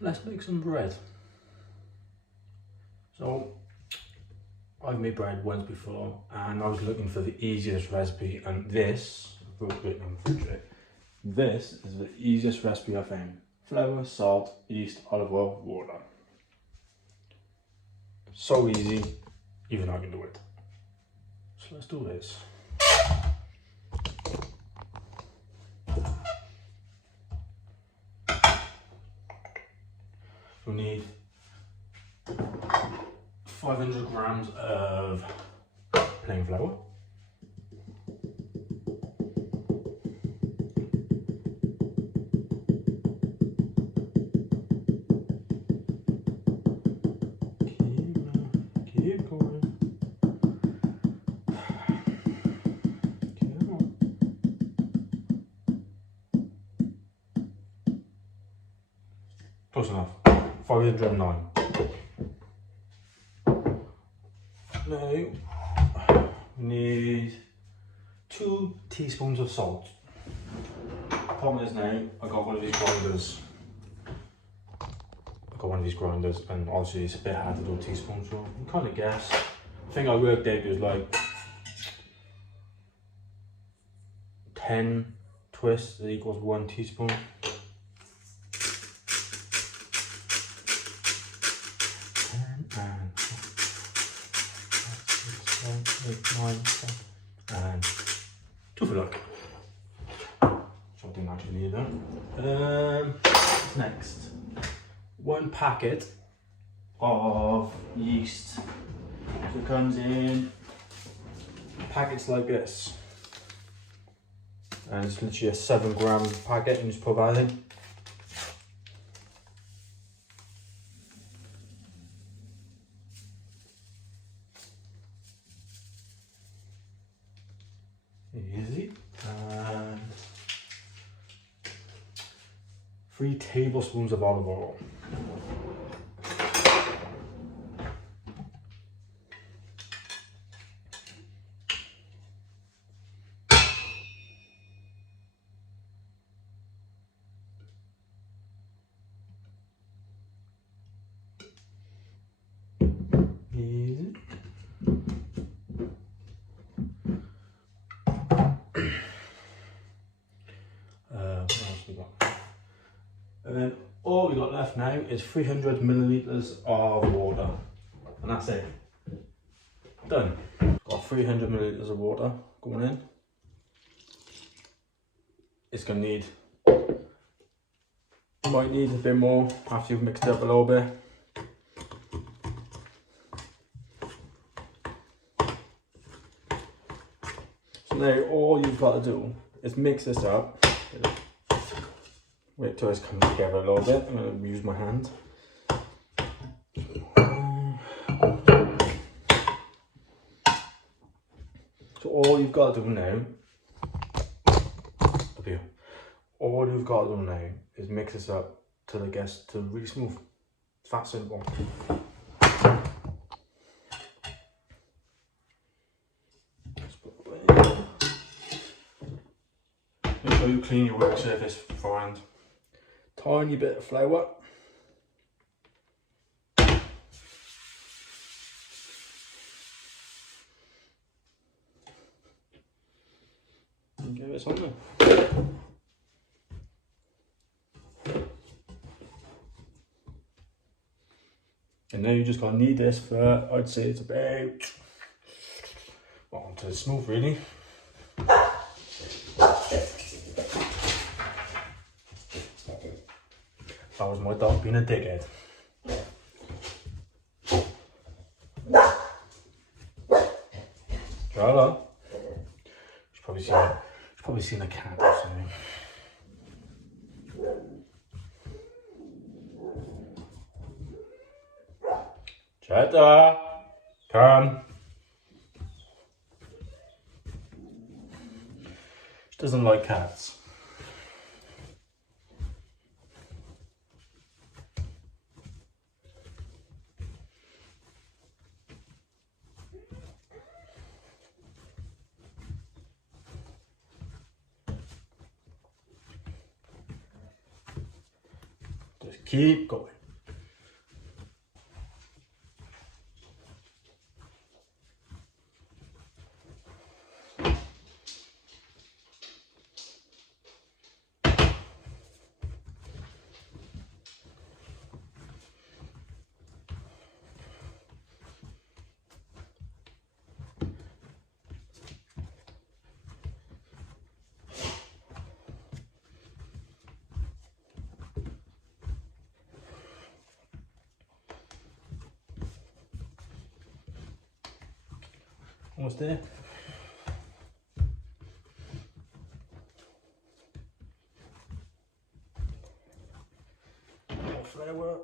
let's make some bread. So I've made bread once before and I was looking for the easiest recipe, and this is the easiest recipe I found. Flour, salt, yeast, olive oil, water. So easy, even I can do it. So let's do this. We'll need 500 grams of plain flour. Keep going. Come on. Close enough. 509. Now we need 2 teaspoons of salt. Problem is now I got one of these grinders. And obviously it's a bit hard to do a teaspoon, so you kind of guess. I think I worked out it was like 10 twists that equals 1 teaspoon. And 2 for luck. So I didn't actually need that. Next, 1 packet of yeast. So it comes in packets like this, and it's literally a 7-gram packet, and just put that in. Easy. And 3 tablespoons of olive oil. Easy. What else we got? And then all we got left now is 300 millilitres of water, and that's it. Done. Got 300 millilitres of water going in. It's gonna need, might need a bit more after you've mixed it up a little bit. So now all you've got to do is mix this up. Wait till it's come together a little bit. I'm going to use my hand. So all you've got to do now, all you've got to do now is mix this up till it gets to really smooth. It's that simple. Make sure you clean your work surface beforehand. Tiny bit of flour. And give it something. And now you just gonna knead this for, I'd say it's about, well, until it's smooth really. That was my dog being a dickhead. Hello. She's probably seen a cat or something. Cheddar, come. She doesn't like cats. Just keep going. Almost there. More flour.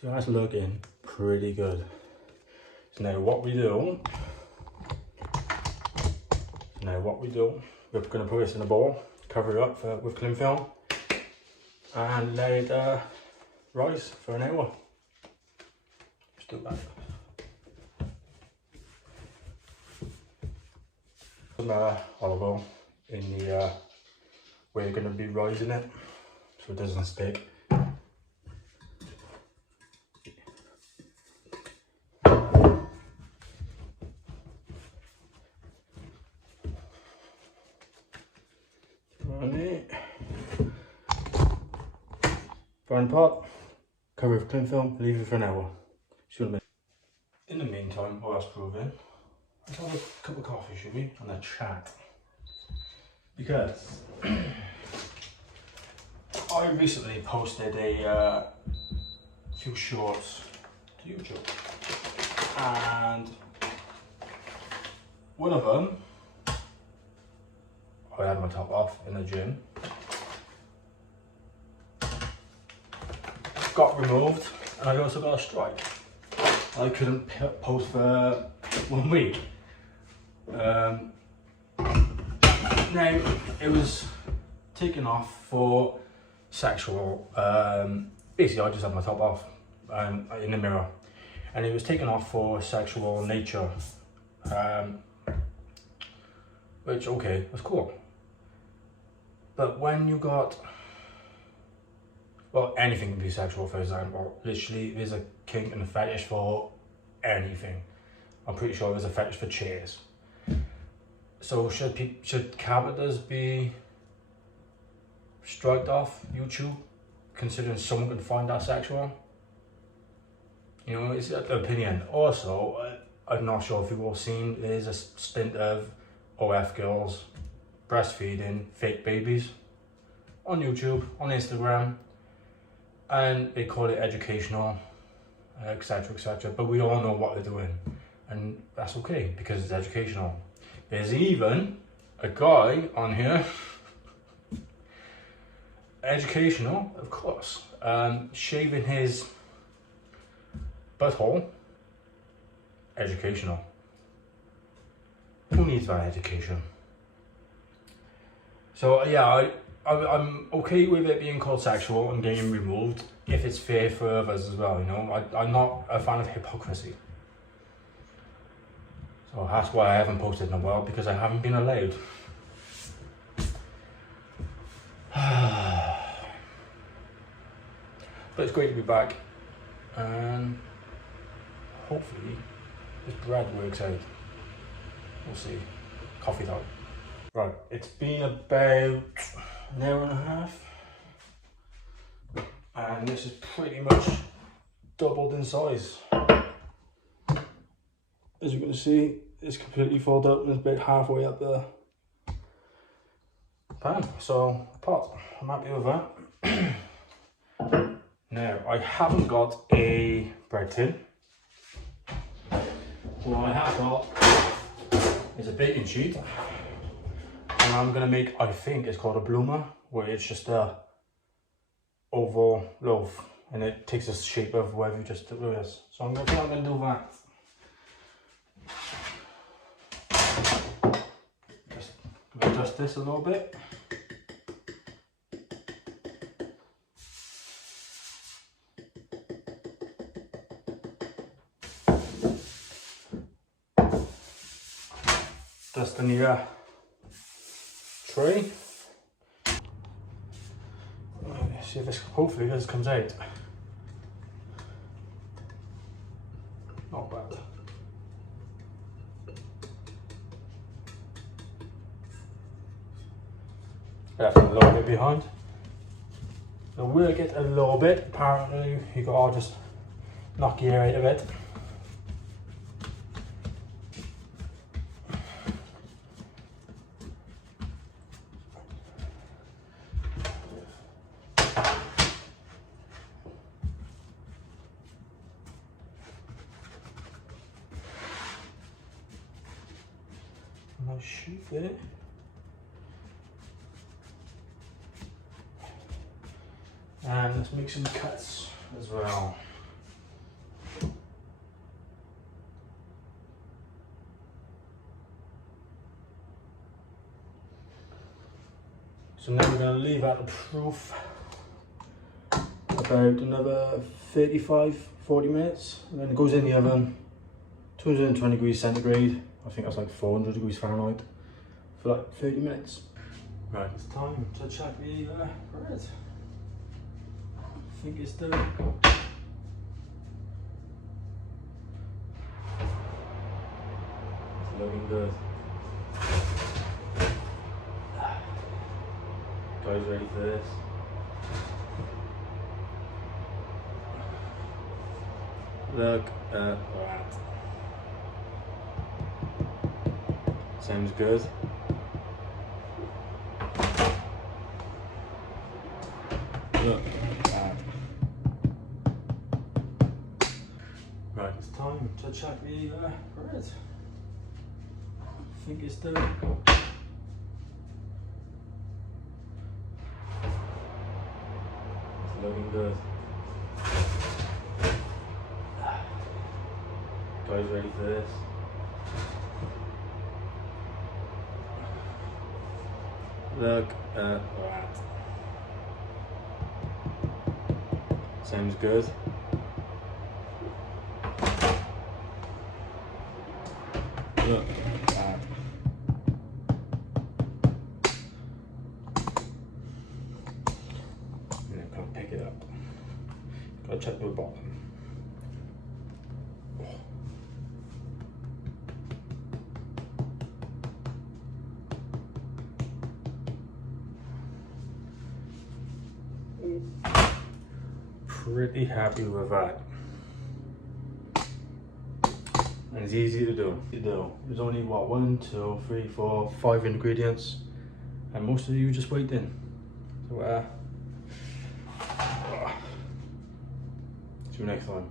So that's looking pretty good. So now what we do, we're going to put this in a bowl, cover it up with cling film, and let it rise for an hour. Just do that. Some olive oil in the where you're going to be rising it, so it doesn't stick. Brown pot, cover with cling film, leave it for an hour. In the meantime, while that's proving, let's have a cup of coffee, should we? And a chat. Because I recently posted a few shorts to YouTube, and one of them, I had my top off in the gym, got removed, and I also got a strike. I couldn't post for 1 week. Now it was taken off for sexual. Basically, I just had my top off in the mirror, and it was taken off for sexual nature. Which, okay, was cool. But when you got, well, anything can be sexual, for example. Literally, there's a kink and a fetish for anything. I'm pretty sure there's a fetish for chairs. So should characters be striked off YouTube, considering someone can find that sexual? You know, it's an opinion. Also, I'm not sure if you've all seen, there's a stint of OF girls breastfeeding fake babies on YouTube, on Instagram, and they call it educational, etc, etc, but we all know what they're doing, and that's okay because it's educational. There's even a guy on here, educational, of course, shaving his butthole, educational. Who needs that education? So yeah, I'm okay with it being called sexual and getting removed if it's fair for others as well, you know. I'm not a fan of hypocrisy. So that's why I haven't posted in a while, because I haven't been allowed. But it's great to be back, and hopefully this bread works out. We'll see. Coffee time. Right, it's been about an hour and a half, and this is pretty much doubled in size. As you can see, it's completely filled up and it's about halfway up the pan. So, pot, I'm happy with that. Now, I haven't got a bread tin. What I have got is a baking sheet. And I'm gonna make, I think it's called a bloomer, where it's just a oval loaf and it takes the shape of whatever you just did with this. So I'm gonna do that. adjust this a little bit. Dust in the tray. See if this, hopefully this comes out. Not bad. Left a little bit behind. So we'll get a little bit. Apparently you gotta just knock your air out of it. Nice sheet there. And let's make some cuts as well. So now we're going to leave at the proof about another 35-40 minutes, and then it goes in the oven, 220 degrees centigrade. I think that's like 400 degrees Fahrenheit for like 30 minutes. Right, it's time to check the bread. I think it's done. It's looking good. Guys, ready for this? Look at that. Sounds good. Look at that. Right, it's time to check the bread. I think it's done. It's looking good. Guys, ready for this? Look at that. Sounds good. Look at that. And then can't pick it up. Gotta check the bottom. Pretty happy with that. And it's easy to do. There's only what, 1, 2, 3, 4, 5 ingredients, and most of you just wait in. So see you next time.